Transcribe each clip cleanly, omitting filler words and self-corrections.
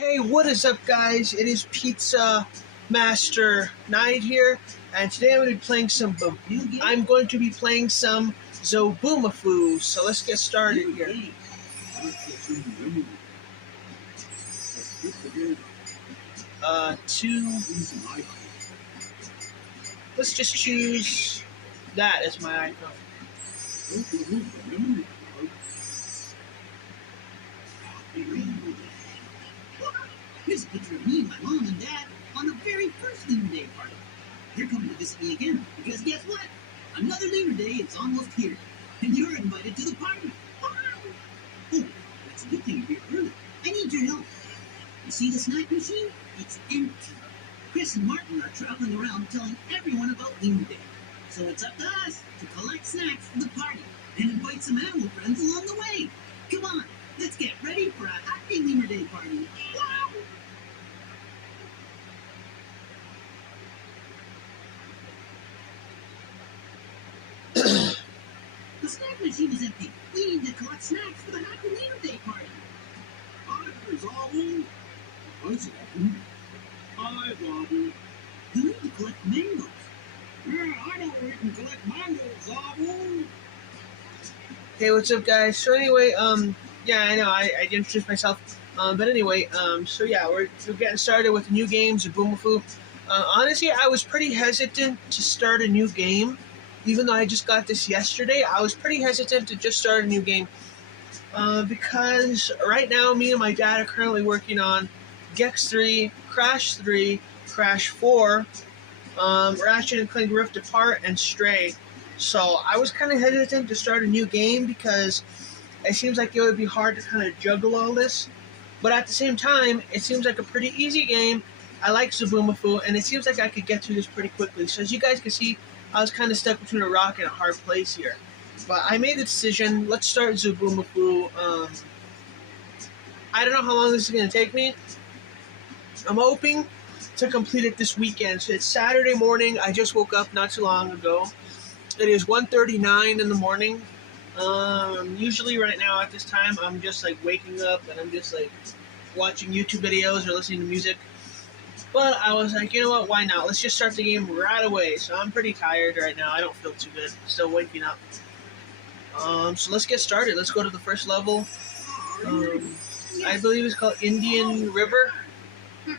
Hey, what is up, guys? It is Pizza Master Knight here, and today I'm going to be playing some. I'm going to be playing some Zoboomafoo. So let's get started here. Two. Let's just choose that as my icon. Here's a picture of me, my mom, and dad on the very first Lunar Day party. They're coming to visit me again because guess what? Another Lunar Day is almost here, and you're invited to the party. Wow! Oh, that's a good thing you're here early. I need your help. You see the snack machine? It's empty. Chris and Martin are traveling around telling everyone about Lunar Day. So it's up to us to collect snacks for the party and invite some animal friends along the way. Come on, let's get ready for a happy Lunar Day party. Wow! The snack machine is empty. We need to collect snacks for the happy Lunar Day party. Hi, Zoboomafoo. Hi, Zoboomafoo. Hi, Zoboomafoo. You need to collect mangoes. Yeah, I know where we can collect mangoes, Zoboomafoo. Hey, what's up, guys? So anyway, yeah, I know I introduced myself, but anyway, so yeah, we're getting started with a new game, Zoboomafoo. Honestly, I was pretty hesitant to start a new game. Even though I just got this yesterday, I was pretty hesitant to just start a new game. Because right now, me and my dad are currently working on Gex 3, Crash 3, Crash 4, Ratchet and Clank Rift Apart, and Stray. So I was kind of hesitant to start a new game because it seems like it would be hard to kind of juggle all this. But at the same time, it seems like a pretty easy game. I like Zoboomafoo, and it seems like I could get through this pretty quickly. So as you guys can see, I was kind of stuck between a rock and a hard place here. But I made the decision, let's start Zoboomafoo. I don't know how long this is going to take me. I'm hoping to complete it this weekend. So it's Saturday morning. I just woke up not too long ago. It is 1:39 in the morning. Usually right now at this time, I'm just like waking up and I'm just like watching YouTube videos or listening to music. But I was like, you know what, why not? Let's just start the game right away. So I'm pretty tired right now. I don't feel too good. Still waking up. So let's get started. Let's go to the first level. I believe it's called Indian River. We're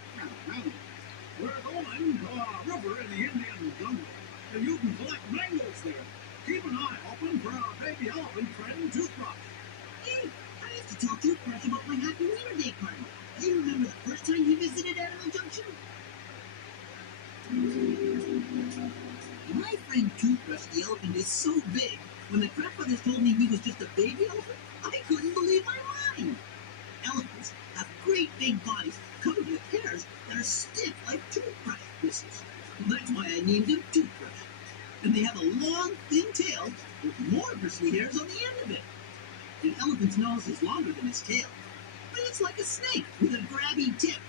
going to a river in the Indian jungle, and you can collect mangoes there. Keep an eye open for our baby elephant friend, Toothbrush. Hey, I have to tell Toothbrush about my happy Lunar Day party. Do you remember the first time you visited Animal Junction? My friend Toothbrush the elephant is so big, when the grandfathers told me he was just a baby elephant, I couldn't believe my mind. Elephants have great big bodies covered with hairs that are stiff like toothbrush bristles. That's why I named him Toothbrush. And they have a long, thin tail with more bristly hairs on the end of it. An elephant's nose is longer than his tail, but it's like a snake with a grabby tip.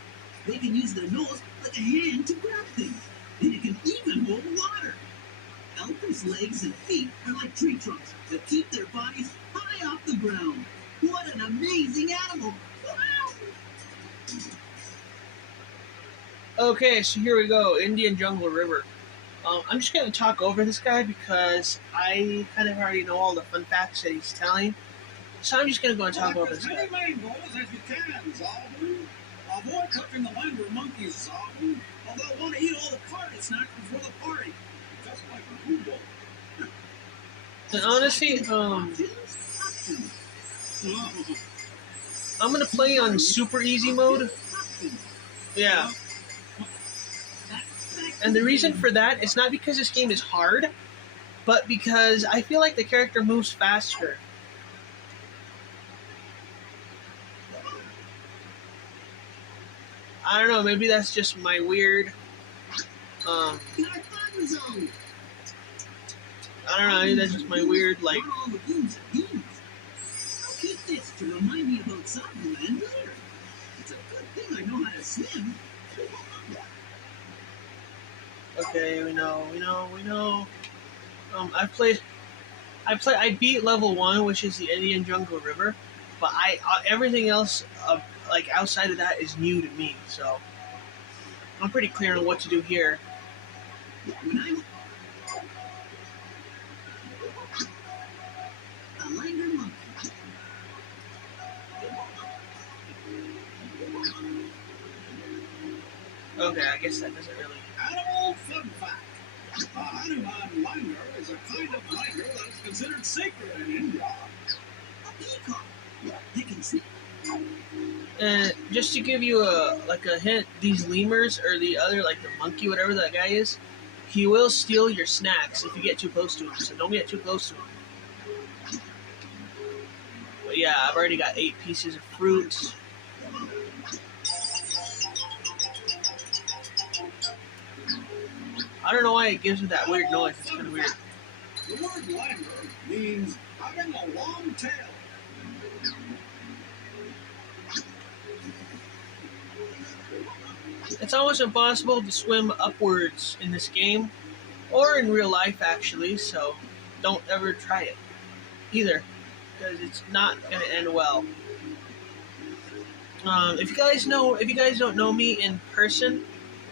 They can use their nose like a hand to grab things, and it can even hold water. Elephants' legs and feet are like tree trunks that keep their bodies high off the ground. What an amazing animal! Wow! Okay, so here we go, Indian Jungle River. I'm just going to talk over this guy because I kind of already know all the fun facts that he's telling. So I'm just going to go and talk over this guy. As many mangoes as you can, Zoboomafoo. Avoid touching the langur monkeys, Zoboomafoo, or they'll want to eat all the party snacks before the party. Just like a food bowl. And honestly, I'm going to play on super easy mode. Yeah. And the reason for that is not because this game is hard, but because I feel like the character moves faster. I don't know, maybe that's just my weird, I don't know, maybe that's just my weird, like... I'll keep this to remind me about Zoboomland later. It's a good thing I know how to swim. Okay, we know. I beat level 1, which is the Indian Jungle River, but everything else like outside of that is new to me. So I'm pretty clear on what to do here. When I'm a lighter monkey. Okay, I guess that doesn't really. Animal fun fact. Hanuman liger is a kind of liger that is considered sacred in India. A peacock. They can see. Just to give you a hint, these lemurs or the other like the monkey, whatever that guy is, he will steal your snacks if you get too close to him. So don't get too close to him. But yeah, I've already got 8 pieces of fruit. I don't know why it gives me that weird noise. It's kind of weird. The word liger means having a long tail. It's almost impossible to swim upwards in this game, or in real life actually, so don't ever try it either, because it's not going to end well. If you guys don't know me in person,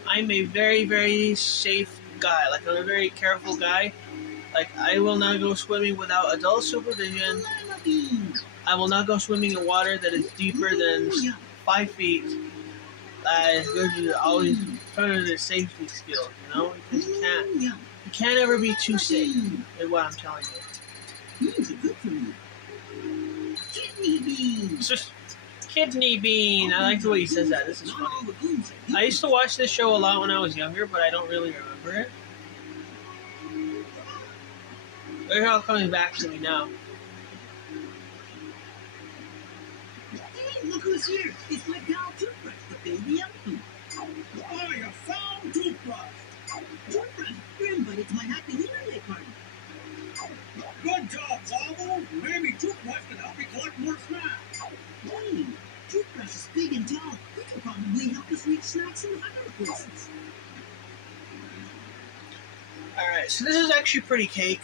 I'm a very, very safe guy. Like, I'm a very careful guy. Like, I will not go swimming without adult supervision. I will not go swimming in water that is deeper than 5 feet. Those are always part of the safety skills, you know? Because you can't ever be too safe, is what I'm telling you. Kidney beans. Kidney bean. I like the way he says that. This is funny. I used to watch this show a lot when I was younger, but I don't really remember it. They're all coming back to me now. Hey, look who's here. It's my pal Toothbrush, the baby elephant. Oh, you found Toothbrush. Toothbrush, we're invited to my happy Lunar Day party. Good job, Zobo. Maybe Toothbrush can help me collect more snacks. Hey, Toothbrush is big and tall. He can probably help us reach snacks in other places. Alright, so this is actually pretty cake.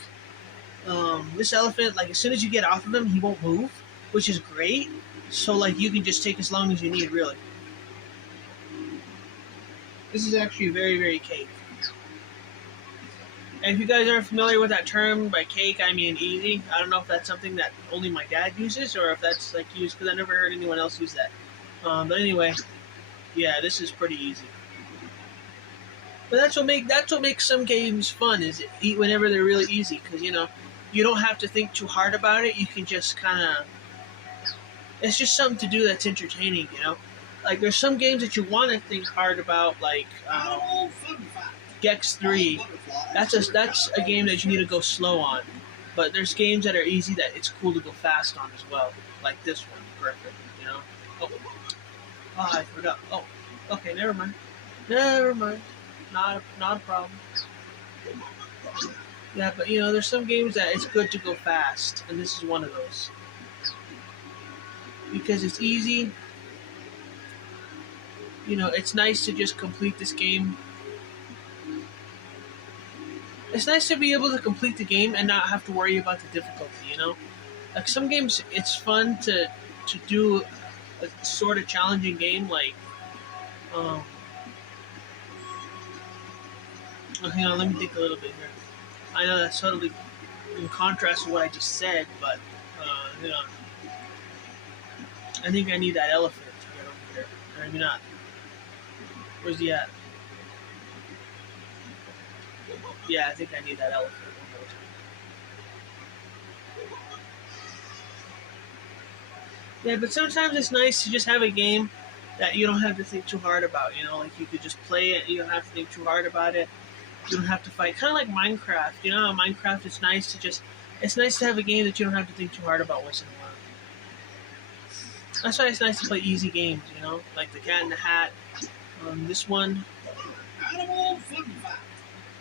This elephant, like, as soon as you get off of him, he won't move, which is great. So, like, you can just take as long as you need, really. This is actually very, very cake. And if you guys aren't familiar with that term, by cake, I mean easy. I don't know if that's something that only my dad uses, or if that's, like, used, because I never heard anyone else use that. But anyway, yeah, this is pretty easy. But that's what makes some games fun, is eat whenever they're really easy, because, you know, you don't have to think too hard about it. You can just kind of... It's just something to do that's entertaining, you know? Like, there's some games that you want to think hard about, like Gex 3. That's a game that you need to go slow on. But there's games that are easy that it's cool to go fast on as well. Like this one, perfect, you know? Oh, I forgot. Oh, okay, never mind. Not a problem. Yeah, but you know, there's some games that it's good to go fast, and this is one of those. Because it's easy. You know, it's nice to just complete this game. It's nice to be able to complete the game and not have to worry about the difficulty, you know? Like, some games, it's fun to do a sort of challenging game, like, hang on, let me think a little bit here. I know that's totally in contrast to what I just said, but, hang on. I think I need that elephant to get over here. Or maybe not. Where's he at? Yeah, I think I need that elephant one more time. Yeah, but sometimes it's nice to just have a game that you don't have to think too hard about, you know? Like, you could just play it, you don't have to think too hard about it. You don't have to fight. Kind of like Minecraft, you know? Minecraft, it's nice to have a game that you don't have to think too hard about once in a while. That's why it's nice to play easy games, you know? Like the Cat in the Hat. This one. Animal fun fact.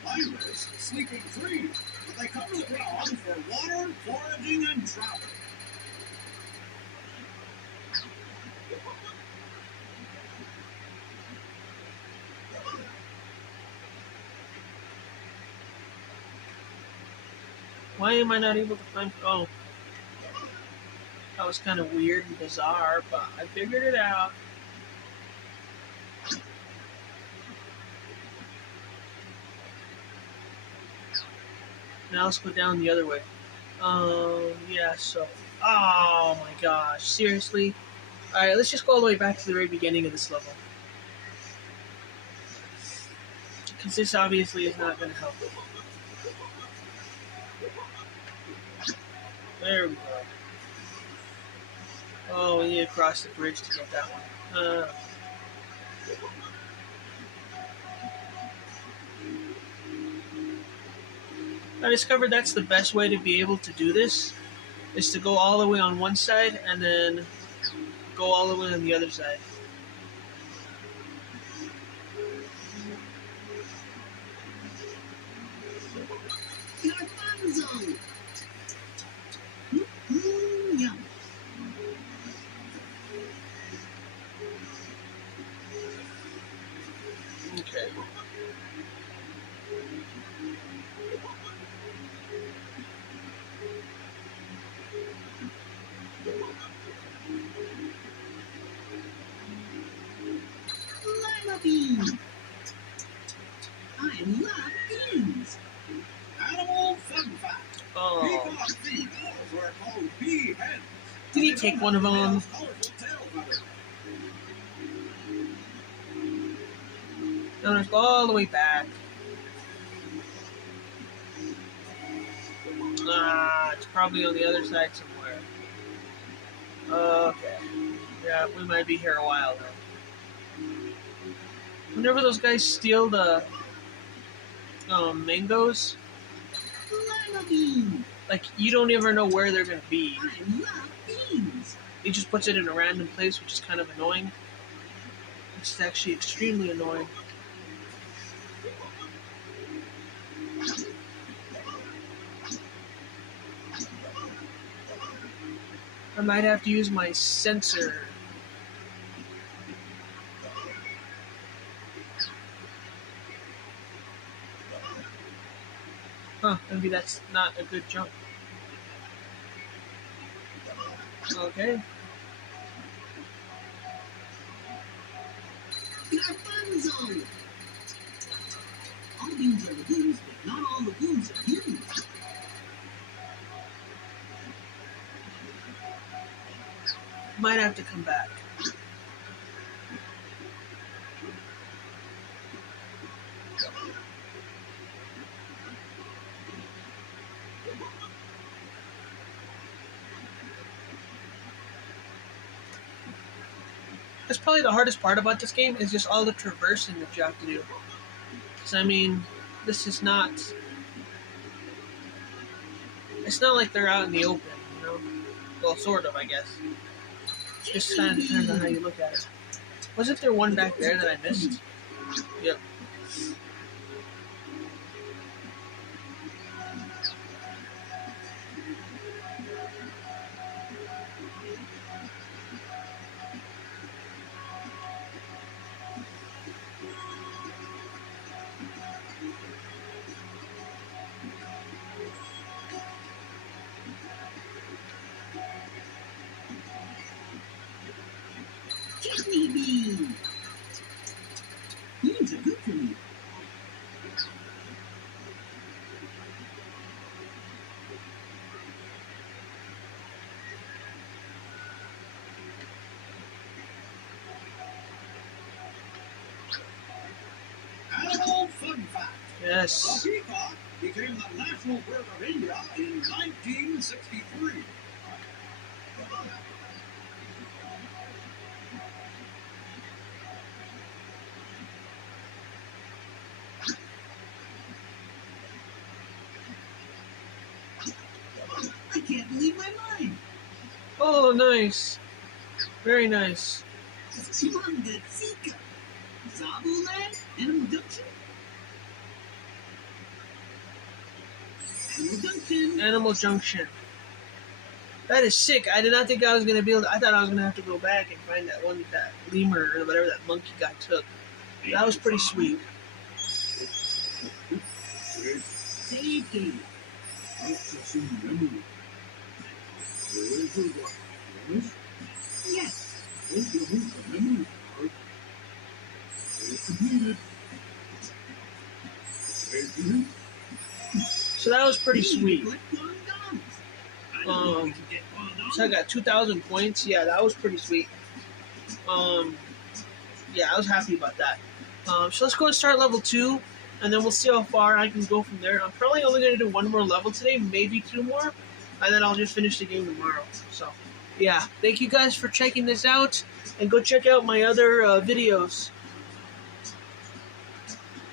Tigers sleep in threes, but they come to the ground for water, foraging, and travel. Why am I not able to find... Oh. That was kind of weird and bizarre, but I figured it out. Now let's go down the other way. Yeah, so... Oh my gosh, seriously? Alright, let's just go all the way back to the very beginning of this level. Because this obviously is not going to help. There we go. Oh, we need to cross the bridge to get that one. I discovered that's the best way to be able to do this, is to go all the way on one side and then go all the way on the other side. Your fun zone. Yum. Okay. Lima bean. I love beans. Animal fun fact. Oh. Peacock females are called peahens. Did he take one of them? No, let's go all the way back. It's probably on the other side somewhere. Okay. Yeah, we might be here a while now. Whenever those guys steal the mangoes, Lima bean. like, you don't ever know where they're gonna be. I love beans. He just puts it in a random place, which is kind of annoying. It's actually extremely annoying. I might have to use my sensor. Huh, maybe that's not a good jump. Okay. Your fun zone. All beans are legumes, but not all legumes are humans. Might have to come back. That's probably the hardest part about this game, is just all the traversing that you have to do. Because, I mean, this is not... It's not like they're out in the open, you know? Well, sort of, I guess. Just kind of depends on how you look at it. Wasn't there one back there that I missed? Yep. Kidney bean. Beans are good for me. Animal fun fact. Yes. The peacock became the national bird of India in 1963. I can't believe my mind. Oh, nice. Very nice. Chimanga Zoboomafoo, Animal Junction. Animal Junction. Animal Junction. That is sick. I did not think I was going to be able to... I thought I was going to have to go back and find that one, that lemur, or whatever that monkey guy took. That was pretty sweet. Safety. Yes. So that was pretty Hey, you sweet. collect $1. I don't know if you can get $1. So I got 2,000 points. Yeah, that was pretty sweet. Yeah, I was happy about that. So let's go and start level 2, and then we'll see how far I can go from there. I'm probably only going to do 1 more level today, maybe 2 more, and then I'll just finish the game tomorrow. So, yeah, thank you guys for checking this out, and go check out my other videos.